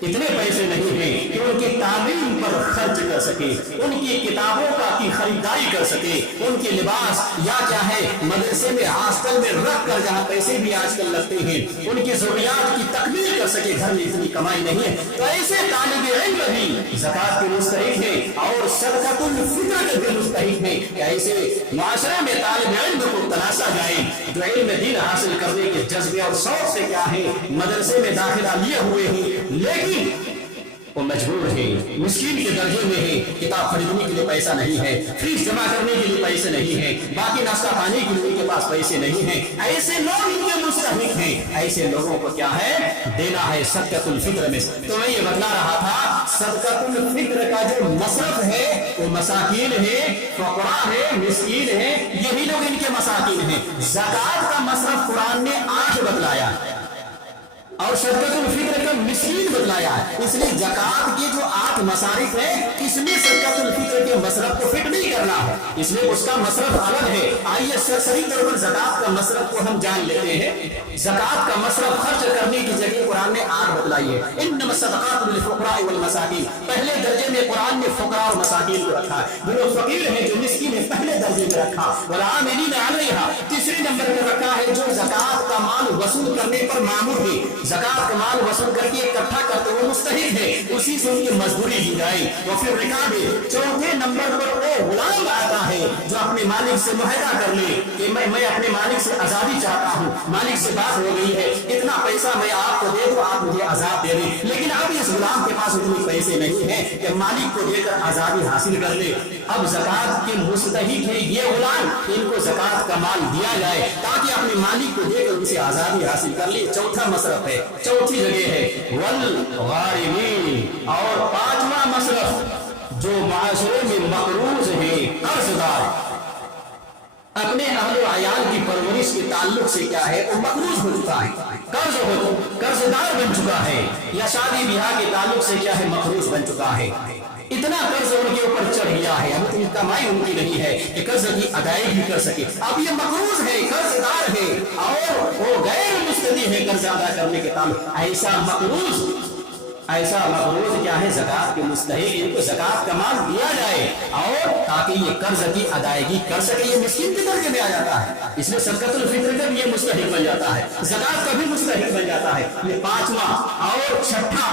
इतने पैसे नहीं हैं कि उनकी तालीम पर खर्च कर सके, उनकी किताबों की खरीदारी कर सके, उनके लिबास या क्या है मदरसे में हॉस्टल में रख कर जहाँ पैसे भी आजकल लगते हैं उनकी जरूरियात की तकमील कर सके, घर में इतनी कमाई नहीं है। तो ऐसे तालिब इल्म भी ज़कात के मुस्तहिक हैं और सदकातुल फित्र के भी मुस्तहिक हैं कि ऐसे माशरे में तालिब इल्म को तलाशा जाए जो इल्म दीन हासिल करने के जज्बे और शौक से क्या है मदरसे में दाखिला लिए हुए हैं लेकिन वो मजबूर है, मिस्कीन के दर्जे में है, किताब खरीदने के लिए पैसा नहीं है, फीस जमा करने के लिए पैसे नहीं है, बाकी नाश्ता पानी के लिए उनके पास पैसे नहीं है, ऐसे लोग इनके मुस्तहिक हैं। ऐसे लोगों को क्या है देना है सदकातुल फित्र में। तो मैं ये बतला रहा था सदकातुल फित्र का जो मसरफ है वो मसाकीन है, फकरा है, मिस्कीन है, यही लोग इनके मसाकीन हैं। ज़कात का मसरफ कुरान ने 8 बतलाया और सदकातुल फित्र का मिस्कीन बतलाया है, इसलिए ज़कात के जो 8 मसारिफ है इसमें सदकातुल फित्र के मसरफ को फिट नहीं करना है, इसलिए उसका मसरफ अलग है। आइए सरसरी तौर पर ज़कात का मसरफ को हम जान लेते हैं। ज़कात का मसरफ खर्च करने की जगह कुरान ने 8 बतलाई है। इन्नमा सदकातुल लिलफुक़रा वल मसाकीन, पहले दर्जे में कुरान ने फुक़रा और मसाकीन को रखा है, जो लोग फकीर हैं जो मिस्कीन है पहले दर्जे में रखा, वल आमिलीना अलैहा तीसरे नंबर पर रखा है, जो ज़कात का माल वसूल करने पर मामूर है, ज़कात का माल वसूल करके इकट्ठा करते हुए मुस्तहिक है, उसी से उनकी मजदूरी दी जाए। वो फिर रिकाब है, चौथे नंबर पर वो गुलाम आता है जो अपने मालिक से मुआहदा कर ले कि मैं अपने मालिक से आजादी चाहता हूँ, मालिक से बात हो गई है, इतना पैसा मैं आपको दे दूं, आप मुझे आजाद दे दें, लेकिन अब इस गुलाम के पास उतने पैसे नहीं है कि मालिक को देकर आजादी हासिल कर ले। अब ज़कात के मुस्तहिक है ये गुलाम, इनको ज़कात का माल दिया जाए ताकि अपने मालिक को देकर उनसे आजादी हासिल कर ले। चौथा मसरफ है, चौथी जगह है वल गारिमीन। और 5वां मसरफ जो माशरे में मकरूज है, कर्जदार, अपने अहल अयाल की परवरिश के ताल्लुक से क्या है वो मकरूज हो चुका है, कर्जदार बन चुका है, या शादी ब्याह के ताल्लुक से क्या है मकरूज बन चुका है। इतना कर्ज उनके ऊपर चढ़ गया है, अब इतनी कमाई उनकी नहीं है कि कर्ज की अदायगी कर सके। अब ये मकरूज है, कर्जदार है और वो गैर मुस्तदी है कर्ज अदा करने के ताल्लुक। ऐसा मकरूज क्या है ज़कात के मुस्तहिक, इनको ज़कात का माल दिया जाए और ताकि ये कर्ज की अदायगी कर सके, ये मिस्कीन के दर्जे में आ जाता है, इसलिए सदकातुल फित्र का भी ये मुस्तहिक बन जाता है, ज़कात का भी मुस्तहिक बन जाता है। ये 5वां। और 6ठा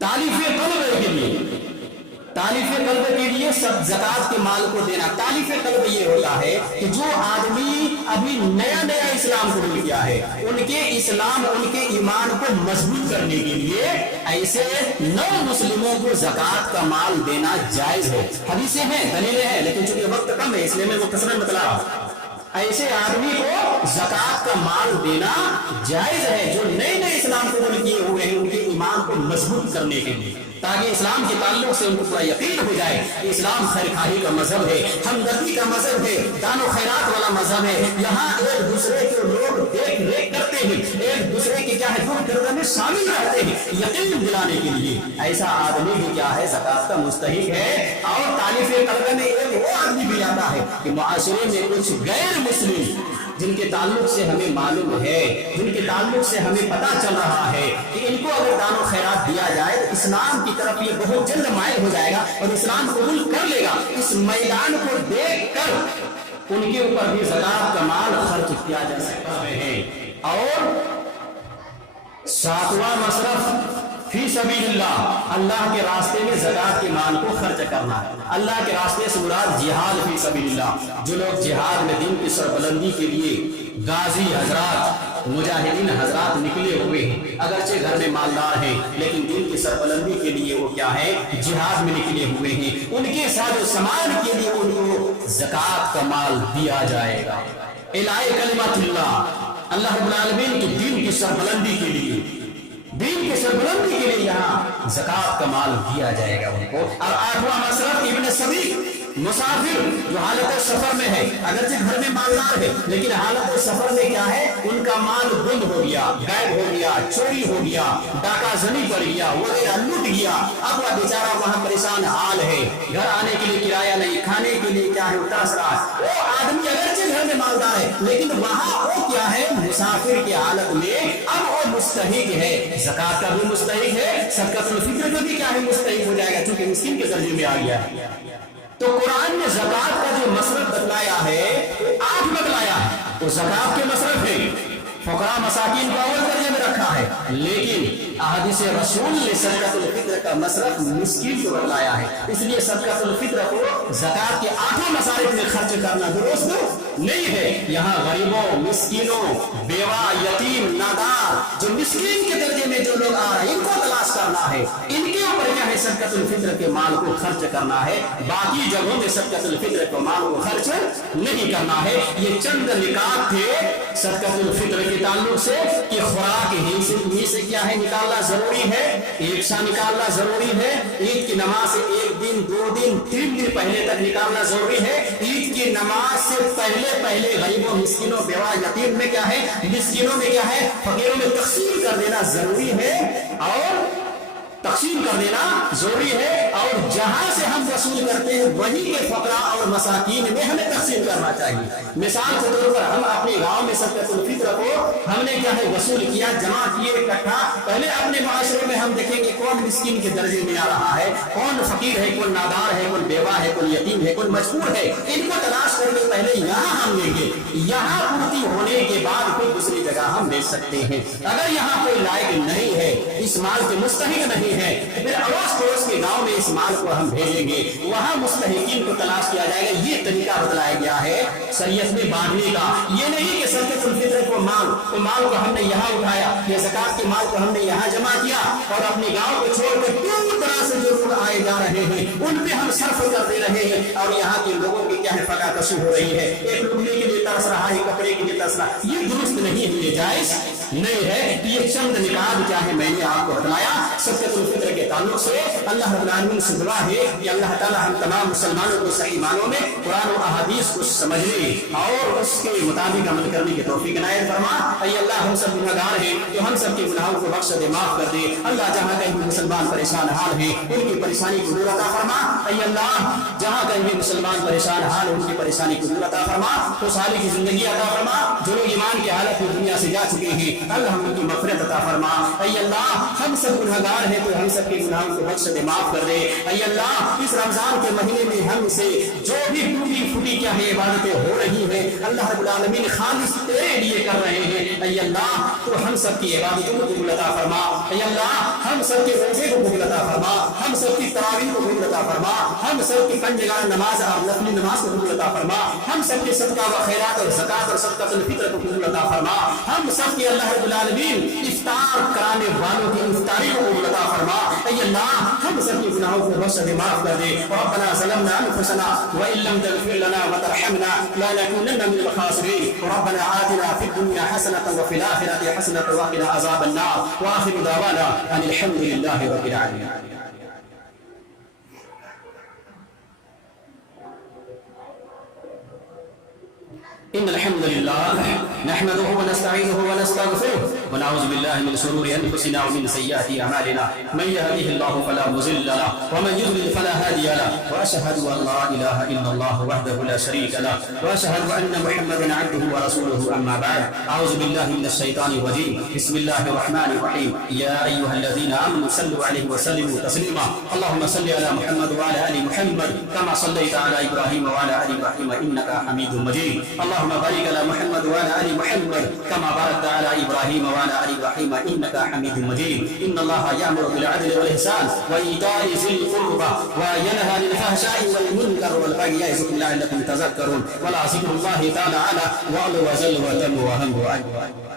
तालीफ़े कल्ब के लिए सब ज़कात के माल को देना। तालीफ़े कल्ब ये होता है कि जो आदमी अभी नया नया इस्लाम कबूल किया है, उनके इस्लाम उनके ईमान को मजबूत करने के लिए ऐसे नौ मुस्लिमों को ज़कात का माल देना जायज है। हदीसें हैं, दलीलें हैं, लेकिन चूंकि वक्त कम है इसलिए मैं मुख्तसरन बतला रहा हूं। ऐसे आदमी को ज़कात का माल देना जायज है जो नए नए इस्लाम कबूल किए हुए हैं, उनके ईमान को मजबूत करने के लिए, ताकि इस्लाम के ताल्लुक से उनको पूरा यकीन हो जाए। इस्लाम खैरखाही का मजहब है, हमदर्दी का मजहब है, दानो खैरात वाला मजहब है। यहाँ एक दूसरे को लोग देख रेख करते हैं, एक दूसरे के क्या है दुख दर्द में शामिल रहते हैं, यकीन दिलाने के लिए। ऐसा आदमी भी क्या है ज़कात का मुस्तहिक है। और तालिफ कलबे में एक वो आदमी भी आता है कि मुआशरे में कुछ गैर मुस्लिम जिनके ताल्लुक से हमें मालूम है, जिनके ताल्लुक से हमें पता चल रहा है कि इनको अगर दानो खैरात दिया जाए तो इस्लाम की तरफ ये बहुत जल्द माइल हो जाएगा और इस्लाम कबूल कर लेगा। इस मैदान को देख कर उनके ऊपर भी ज़कात का माल खर्च किया जा सकता है। और सातवां मसरफ फी सबीलिल्लाह, अल्लाह के रास्ते में ज़कात के माल को खर्च करना है। अल्लाह के रास्ते से मुराद जिहाद फी सबीलिल्लाह, जो लोग जिहाद में दिन की सरबलंदी के लिए गाजी हजरात मुजाहिदीन हजरात निकले हुए हैं, अगरचे घर में मालदार हैं लेकिन दिन की सरबलंदी के लिए वो क्या है जिहाद में निकले हुए हैं, उनके साथ सामान के लिए उनको ज़कात का माल दिया जाएगा। इलाए कलिमतुल्लाह, अल्लाह रब्बुल आलमीन के दिन की सरबलंदी के लिए, दीन की सरबलंदी के लिए यहाँ ज़कात का माल दिया जाएगा उनको। और आठवां मसरफ इब्न सबील, मुसाफिर जो हालत सफर में है, अगरचे घर में मालदार है लेकिन हालत सफर में क्या है उनका माल गुम हो गया, गायब हो गया, चोरी हो गया, डाका जनी पड़ गया, वगैरह लूट गया। अब वह बेचारा वहां परेशान हाल है, घर आने के लिए किराया नहीं, खाने के लिए क्या है उतास रहा। वो आदमी अगरचे घर में मालदार है लेकिन वहां वो क्या है मुसाफिर की हालत में अब वो मुस्तहिक है, ज़कात का भी मुस्तहिक है, सदक़ातुल फित्र का भी क्या है मुस्तहिक हो जाएगा क्योंकि मिस्कीन के दर्जे में आ गया है। तो कुरान ने ज़कात का जो मसरफ बतलाया है वो 8 बतलाया है, वो ज़कात के मसरफ है, फकरा मसाकिन को अव्वल दर्जे में रखा है, लेकिन अहदीस रसूल ने सदक़ातुल फित्र का मसरफ मिस्कीन को बतलाया है। इसलिए सदक़ातुल फित्र को ज़कात के 8 मसारिफ में खर्च करना दुरुस्त नहीं है। यहाँ गरीबों, मिस्कीनों, बेवा, यतीम, नादार, जो मिस्कीन के दर्जे में जो लोग आ रहे हैं इनको तलाश करना है, इनके ऊपर क्या है सदक़ातुल फित्र के माल को खर्च करना है। बाकी जगहों में सदक़ातुल फित्र के माल को खर्च नहीं करना है। ये चंद निकात थे सदक़ातुल फित्र के ताल्लुक से कि खुराक ही से क्या है निकालना जरूरी है, एक सा निकालना जरूरी है, ईद की नमाज से 1 दिन 2 दिन 3 दिन पहले तक निकालना जरूरी है। ईद की नमाज से पहले गरीबों, मिस्किनों, बेवा, यतीम में क्या है, मिस्किनों में क्या है, फकीरों में तकसीम कर देना जरूरी है और तकसीम कर देना जरूरी है। और जहां से हम वसूल करते हैं वहीं के फकरा और मसाकीन में हमें तकसीम करना चाहिए। मिसाल के तौर पर हम अपने गांव में सदक़ातुल फित्र को हमने क्या है वसूल किया, जमा किए इकट्ठा, पहले अपने माशरे में हम देखेंगे कौन मिस्किन के दर्जे में आ रहा है, कौन फकीर है, कौन नादार है, कौन बेवा है, कौन यतीम है, कौन मजबूर है, इनको तलाश करके पहले यहाँ हम लेंगे। यहाँ पूर्ति होने के बाद फिर दूसरी जगह हम भेज सकते हैं। अगर यहाँ कोई लायक नहीं है, इस माल के मुस्तहिक नहीं है, तो फिर अड़ोस पड़ोस के गांव में इस माल को हम भेजेंगे, वहां मुस्तहिकीन को तलाश किया जाएगा। ये तरीका बतलाया गया है शरीयत में बांटने का। ये नहीं कि सदक़ातुल फित्र को माल को हमने यहाँ उठाया या ज़कात के माल को हमने यहाँ जमा किया और अपने गांव को छोड़कर दूर दराज से जो लोग आए जा रहे हैं उन पे हम सर्फ कर दे रहे हैं और यहाँ के लोगों की क्या है फकाकशी हो रही है, एक लुटने के लिए तरस रहा है, कपड़े के लिए तरस रहा है। ये दुरुस्त नहीं है, ये जायज नहीं है। तो ये चंद निकात क्या है मैंने आपको बतलाया सदक़ातुल फित्र के ताल्लुक से। अल्लाह रब्बुल आलमीन से दुआ है कि अल्लाह ताला हम तमाम मुसलमानों को सही मानों में कुरान और अहादीस को समझने और उसके मुताबिक अमल करने की तौफीक इनायत फरमा। ऐ अल्लाह हम सब गुनहगार हैं तो हम सब के गुनाहों को बख्श दे, माफ कर दे। अल्लाह जहाँ कहीं भी मुसलमान परेशान हाल है उनकी परेशानी को दूर अता फरमा। ऐ अल्लाह जहाँ कहीं भी मुसलमान परेशान हाल है उनकी परेशानी को दूर अता फरमा, खुशहाली की जिंदगी अता फरमा। जो लोग ईमान की हालत में दुनिया से जा चुके हैं अल्लाह उनकी मग़फ़िरत अता फरमा। ऐ अल्लाह हम सब गुनहगार हैं तो हम सब के गुनाहों को बख्श दे, माफ कर दे। ऐ अल्लाह इस रमजान के महीने में हमसे जो भी टूटी फूटी क्या है इबादतें हो रही हैं अल्लाह रब्बुल आलमीन खालिस तेरे लिए कर रहे हैं। ऐ अल्लाह तो हम सब की इबादतों को कबूल अता फरमा। ऐ अल्लाह हम सब के रोजे को कबूल अता फरमा, हम सब की तरावीह को कबूल अता फरमा, हम सब की पंजगाना नमाज और नफली नमाज को कबूल अता फरमा, हम सब के सदका व खैरात और ज़कात और सदक़ातुल फित्र को कबूल अता फरमा। हम सब के अल्लाह रब्बुल आलमीन इफ्तार कराने वालों की इफ्तारी को कबूल अता फरमा। ऐ अल्लाह हम सब के गुनाहों को बख्श दे, माफ कर दे। रब्बना ज़लमना अनफुसना व इन लम तग़फिर लना व तरहमना लनकूनन्ना मिनल ख़ासिरीन। रब्बना आतिना फिद दुनिया हसनतन व फिल आखिरति हसनतन व क़िना अज़ाबन नार। व आखिरु दअवाना अनिल हम्दुलिल्लाहि रब्बिल आलमीन। إن الحمد لله نحمده ونستعينه ونستغفره ونعوذ بالله من شرور أنفسنا ومن سيئات أعمالنا من يهده الله فلا مضل له ومن يضلل فلا هادي له وأشهد أن لا إله إلا الله وحده لا شريك له وأشهد أن محمدا عبده ورسوله أما بعد أعوذ بالله من الشيطان الرجيم بسم الله الرحمن الرحيم يا أيها الذين آمنوا صلوا عليه وسلموا تسليما اللهم صل على محمد وعلى آل محمد كما صليت على إبراهيم وعلى آل إبراهيم إنك حميد مجيد اللهم بارك على محمد وعلى آل محمد كما باركت على إبراهيم وعلى آل إبراهيم إنك حميد مجيد إن الله يأمر بالعدل والإحسان وإيتاء ذي القربى وينهى عن الفحشاء والمنكر والبغي يعظكم لعلكم تذكرون ولذكر الله تعالى على وعلى وجل وتم وهم